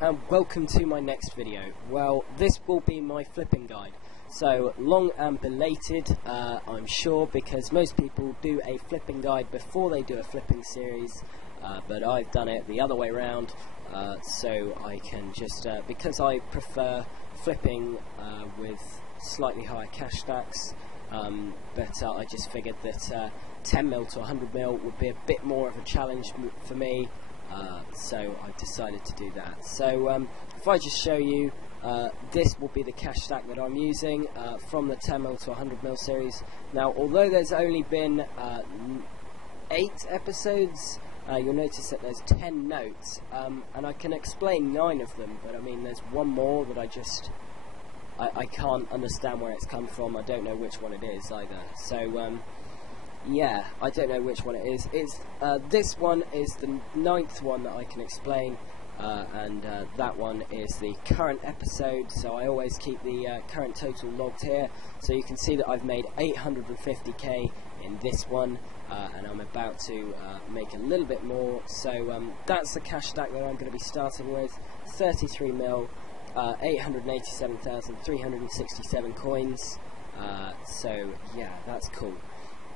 and welcome to my next video. Well, this will be my flipping guide. So, long and belated, I'm sure, because most people do a flipping guide before they do a flipping series, but I've done it the other way around, so I can just, because I prefer flipping with slightly higher cash stacks, but I just figured that 10mm to 100mm would be a bit more of a challenge for me. So I decided to do that. So if I just show you, this will be the cash stack that I'm using from the 10mm to 100mm series. Now, although there's only been 8 episodes, you'll notice that there's 10 notes, and I can explain 9 of them, but I mean there's one more that I can't understand where it's come from. I don't know which one it is either. So yeah, I don't know which one it is. It's this one is the 9th one that I can explain, and that one is the current episode. So I always keep the current total logged here, so you can see that I've made 850k in this one, and I'm about to make a little bit more. So that's the cash stack that I'm going to be starting with: 33mm, 887,367 coins. So yeah, that's cool.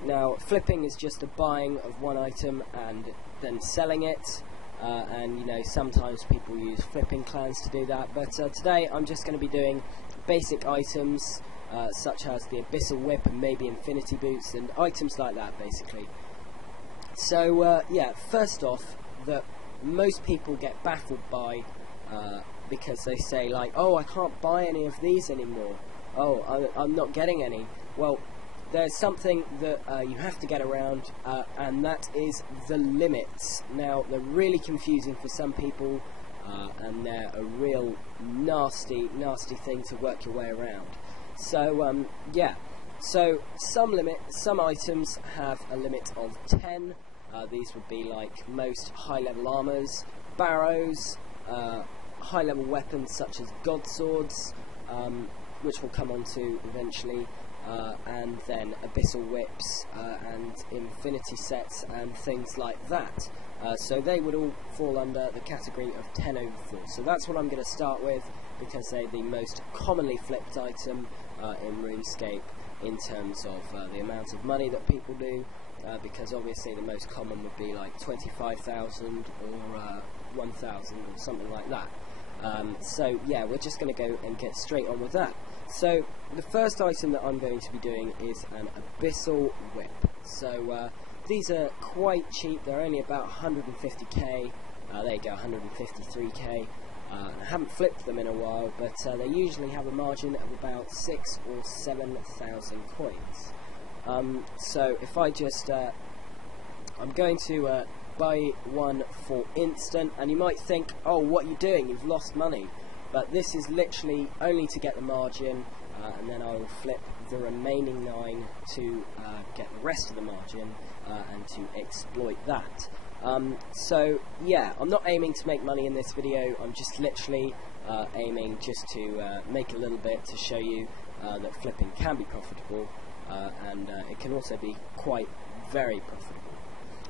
Now, flipping is just the buying of one item and then selling it, and you know, sometimes people use flipping clans to do that, but today I'm just going to be doing basic items such as the Abyssal Whip and maybe Infinity Boots and items like that, basically. So yeah, first off, that most people get baffled by because they say like, oh, I can't buy any of these anymore, oh, I'm not getting any. Well, there's something that you have to get around, and that is the limits. Now, they're really confusing for some people, and they're a real nasty thing to work your way around. So, yeah. So, some items have a limit of 10. These would be like most high-level armors, barrows, high-level weapons such as god swords, which we'll come on to eventually. And then Abyssal Whips and Infinity Sets and things like that. So they would all fall under the category of 10/4. So that's what I'm going to start with, because they're the most commonly flipped item in RuneScape in terms of the amount of money that people do, because obviously the most common would be like 25,000 or 1,000 or something like that. So yeah, we're just going to go and get straight on with that. So the first item that I'm going to be doing is an Abyssal Whip. So these are quite cheap. They're only about 150k. There you go, 153k. I haven't flipped them in a while, but they usually have a margin of about 6,000 or 7,000 coins. So if I just, I'm going to buy one for instant, and you might think, oh, what are you doing? You've lost money. But this is literally only to get the margin, and then I will flip the remaining 9 to get the rest of the margin and to exploit that. So yeah, I'm not aiming to make money in this video. I'm just literally aiming just to make a little bit to show you that flipping can be profitable, and it can also be quite very profitable.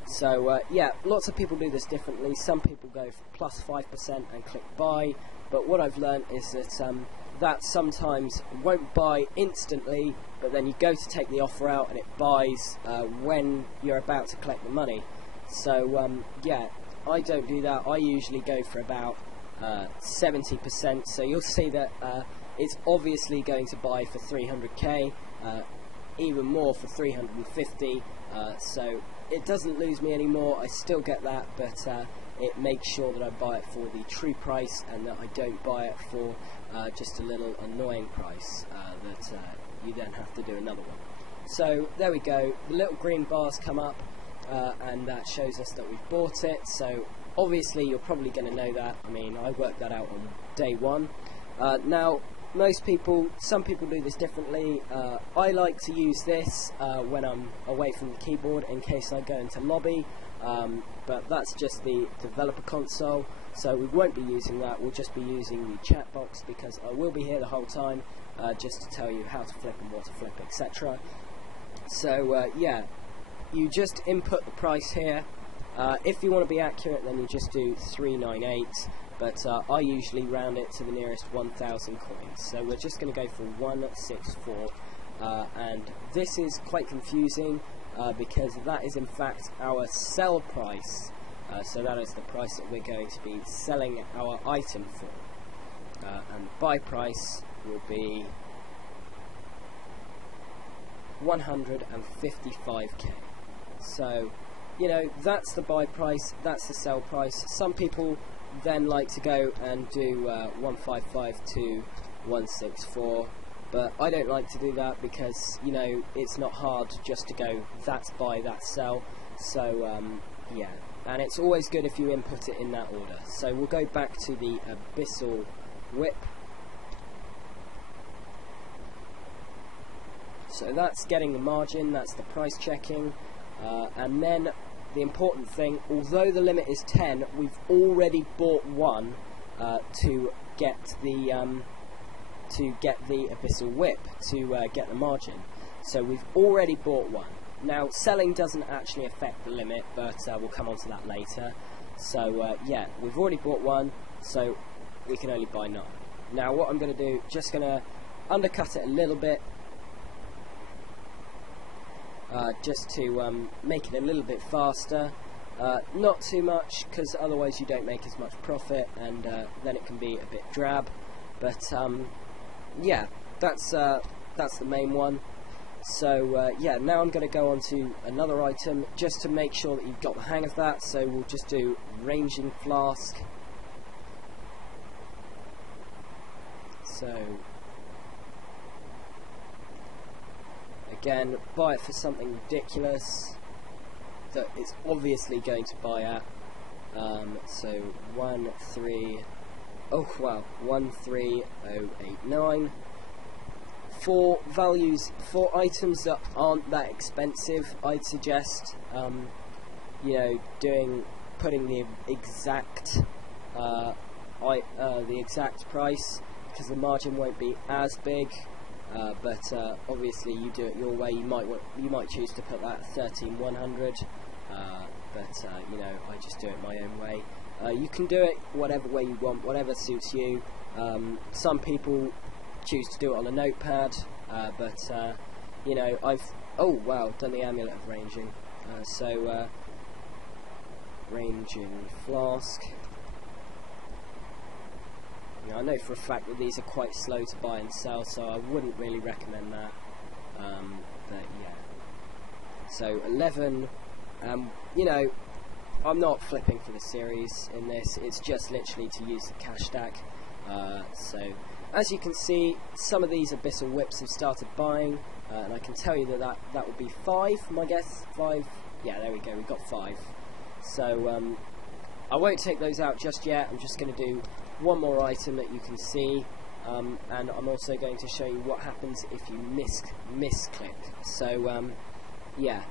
So yeah, lots of people do this differently. Some people go for +5% and click buy, but what I've learned is that that sometimes won't buy instantly, but then you go to take the offer out and it buys when you're about to collect the money. So yeah, I don't do that. I usually go for about 70%, so you'll see that it's obviously going to buy for 300k, even more for 350, so it doesn't lose me anymore. I still get that, but it makes sure that I buy it for the true price and that I don't buy it for just a little annoying price that you then have to do another one. So there we go, the little green bars come up, and that shows us that we've bought it. So obviously you're probably going to know that. I mean, I worked that out on day 1. Now, some people do this differently. I like to use this when I'm away from the keyboard in case I go into lobby, but that's just the developer console, so we won't be using that. We'll just be using the chat box, because I will be here the whole time just to tell you how to flip and what to flip, etc. So yeah, you just input the price here. If you want to be accurate, then you just do 398, but I usually round it to the nearest 1,000 coins. So we're just going to go for 164, and this is quite confusing because that is in fact our sell price. So that is the price that we're going to be selling our item for, and the buy price will be 155k. So, you know, that's the buy price, that's the sell price. Some people then like to go and do 155 to 164, but I don't like to do that because, you know, it's not hard just to go that's buy, that's sell. So yeah, and it's always good if you input it in that order. So we'll go back to the Abyssal Whip. So that's getting the margin, that's the price checking, and then the important thing, although the limit is 10, we've already bought one to get the Abyssal Whip, to get the margin. So we've already bought one. Now selling doesn't actually affect the limit, but we'll come on to that later. So yeah, we've already bought one, so we can only buy 9. Now what I'm going to do, just going to undercut it a little bit, just to make it a little bit faster, not too much because otherwise you don't make as much profit, and then it can be a bit drab. But yeah, that's the main one. So yeah, now I'm going to go on to another item just to make sure that you've got the hang of that. So we'll just do ranging flask. So again, buy it for something ridiculous that it's obviously going to buy at. So 13089. For values, for items that aren't that expensive, I'd suggest you know, putting the exact price, because the margin won't be as big. But obviously you do it your way. You might choose to put that at 13,100, but you know, I just do it my own way. You can do it whatever way you want, whatever suits you. Some people choose to do it on a notepad, but you know, oh wow, done the amulet of ranging. So ranging flask. You know, I know for a fact that these are quite slow to buy and sell, so I wouldn't really recommend that. But yeah. So 11. You know, I'm not flipping for the series in this. It's just literally to use the cash stack. So as you can see, some of these Abyssal Whips have started buying, and I can tell you that would be 5. My guess, 5. Yeah, there we go. We've got 5. So I won't take those out just yet. I'm just going to do one more item that you can see, and I'm also going to show you what happens if you misclick. So yeah,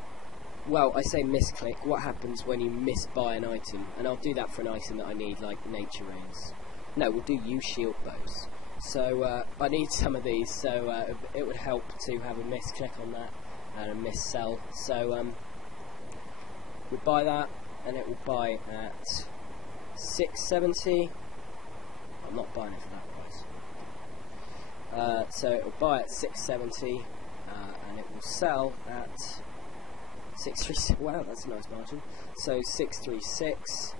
well, I say misclick, what happens when you misbuy an item, and I'll do that for an item that I need, like Nature Rains. No, we'll do use shield bows. So I need some of these, so it would help to have a misclick on that and a miss-sell. So we buy that, and it will buy at 670. I'm not buying it for that price. So it will buy at 670, and it will sell at 636. Wow, that's a nice margin. So 636.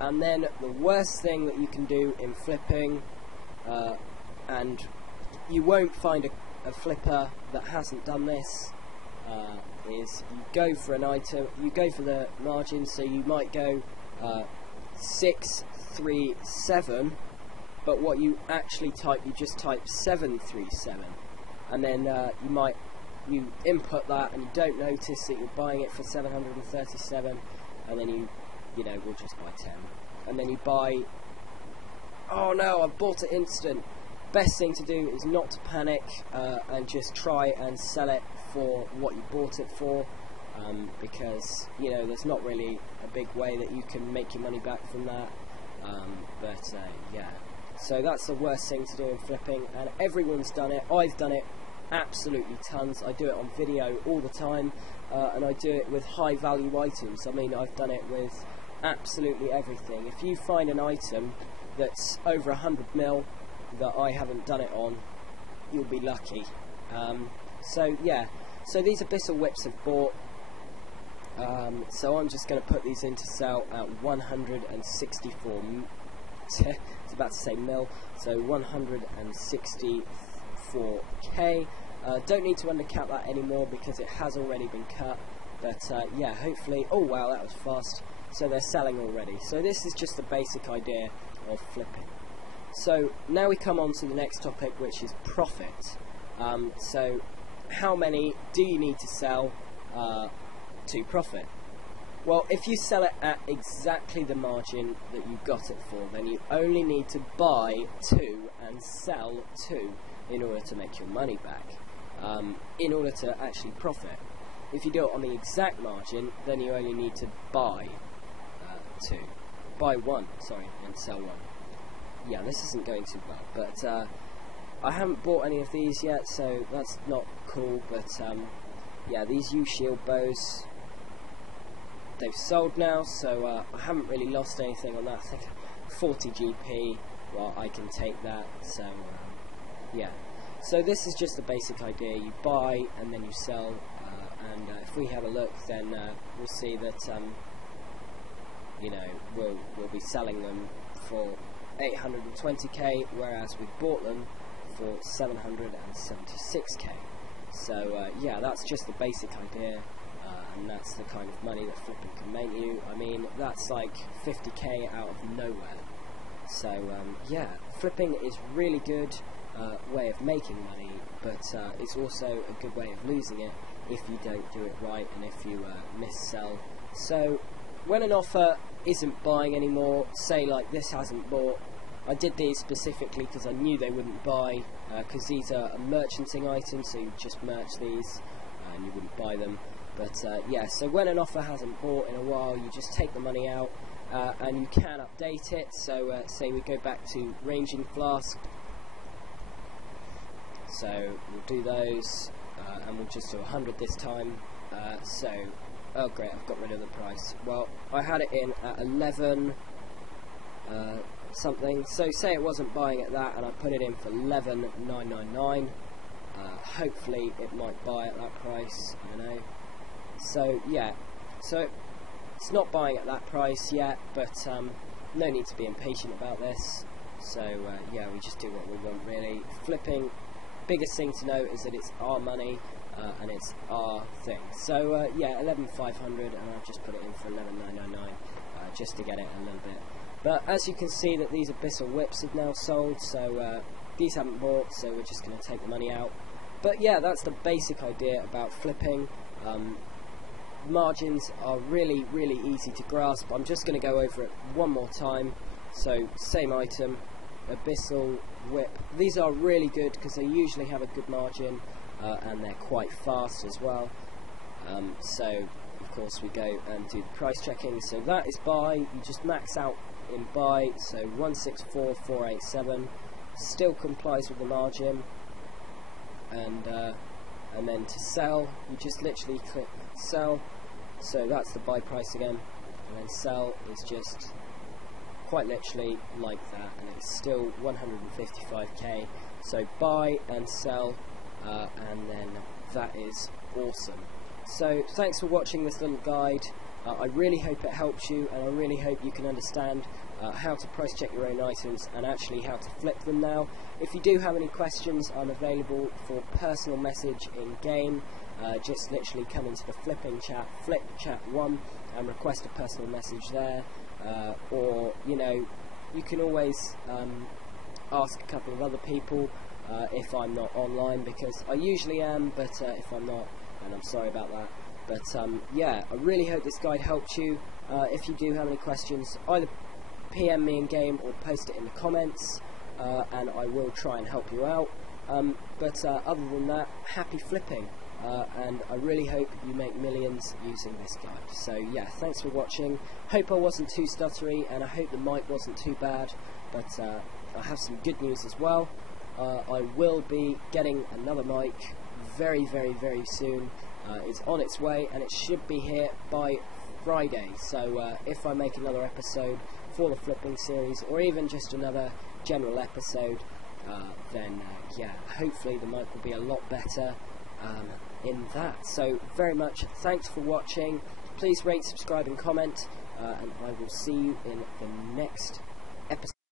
And then the worst thing that you can do in flipping, and you won't find a flipper that hasn't done this, is you go for an item, you go for the margin, so you might go 637, but what you actually type, you just type 737, and then you input that and you don't notice that you're buying it for 737, and then you know, we'll just buy 10, and then you buy, oh no, I've bought it instant. Best thing to do is not to panic, and just try and sell it for what you bought it for, because, you know, there's not really a big way that you can make your money back from that. But yeah, so that's the worst thing to do in flipping, and everyone's done it. I've done it absolutely tons. I do it on video all the time, and I do it with high value items. I mean, I've done it with absolutely everything. If you find an item that's over 100 mil that I haven't done it on, you'll be lucky. So yeah, so these Abyssal Whips have bought. So I'm just going to put these in to sell at 164. It's about to say mil, so 164k. Don't need to undercap that anymore because it has already been cut. But yeah, hopefully. Oh wow, that was fast. So they're selling already. So this is just the basic idea of flipping. So now we come on to the next topic, which is profit. So how many do you need to sell to profit? Well, if you sell it at exactly the margin that you got it for, then you only need to buy 2 and sell 2 in order to make your money back, in order to actually profit. If you do it on the exact margin, then you only need to buy 1, sorry, and sell 1. Yeah, this isn't going too well, but I haven't bought any of these yet, so that's not cool. But yeah, these U-Shield bows, they've sold now, so I haven't really lost anything on that. I think 40 GP, well, I can take that. So yeah, so this is just the basic idea. You buy and then you sell, and if we have a look, then we'll see that you know, we'll be selling them for 820k, whereas we bought them for 776k. So yeah, that's just the basic idea, and that's the kind of money that flipping can make you. I mean, that's like 50k out of nowhere. So yeah, flipping is really good way of making money, but it's also a good way of losing it if you don't do it right and if you miss-sell. So when an offer isn't buying anymore, say like this hasn't bought, I did these specifically because I knew they wouldn't buy, because these are a merchanting item, so you just merch these and you wouldn't buy them. But yeah, so when an offer hasn't bought in a while, you just take the money out, and you can update it. So say we go back to Ranging Flask, so we'll do those, and we'll just do 100 this time. So, oh great, I've got rid of the price. Well, I had it in at 11 something, so say it wasn't buying at that and I put it in for 11,999. Hopefully it might buy at that price, I don't know. So yeah, so it's not buying at that price yet, but no need to be impatient about this. So yeah, we just do what we want really. Flipping, biggest thing to note is that it's our money, and it's our thing. So yeah, 11,500, and I've just put it in for 11,999, just to get it a little bit. But as you can see, that these Abyssal Whips have now sold, so these haven't bought, so we're just going to take the money out. But yeah, that's the basic idea about flipping. Margins are really, really easy to grasp. I'm just going to go over it one more time. So same item, Abyssal Whip. These are really good because they usually have a good margin, and they're quite fast as well. So of course we go and do the price checking. So that is buy. You just max out in buy. So 164,487 still complies with the margin. And then to sell, you just literally click sell. So that's the buy price again, and then sell is just quite literally like that, and it's still 155k. So buy and sell, and then that is awesome. So thanks for watching this little guide. I really hope it helps you, and I really hope you can understand how to price check your own items and actually how to flip them now. If you do have any questions, I'm available for personal message in game. Just literally come into the flipping chat, flip chat 1, and request a personal message there. Or you know, you can always ask a couple of other people if I'm not online, because I usually am, but if I'm not, and I'm sorry about that. But yeah, I really hope this guide helped you. If you do have any questions, either PM me in game or post it in the comments, and I will try and help you out. But other than that, happy flipping, and I really hope you make millions using this guide. So yeah, thanks for watching. Hope I wasn't too stuttery, and I hope the mic wasn't too bad. But I have some good news as well. I will be getting another mic very, very, very soon. It's on its way, and it should be here by Friday. So if I make another episode for the flipping series, or even just another general episode, then yeah, hopefully the mic will be a lot better in that. So very much thanks for watching. Please rate, subscribe and comment, and I will see you in the next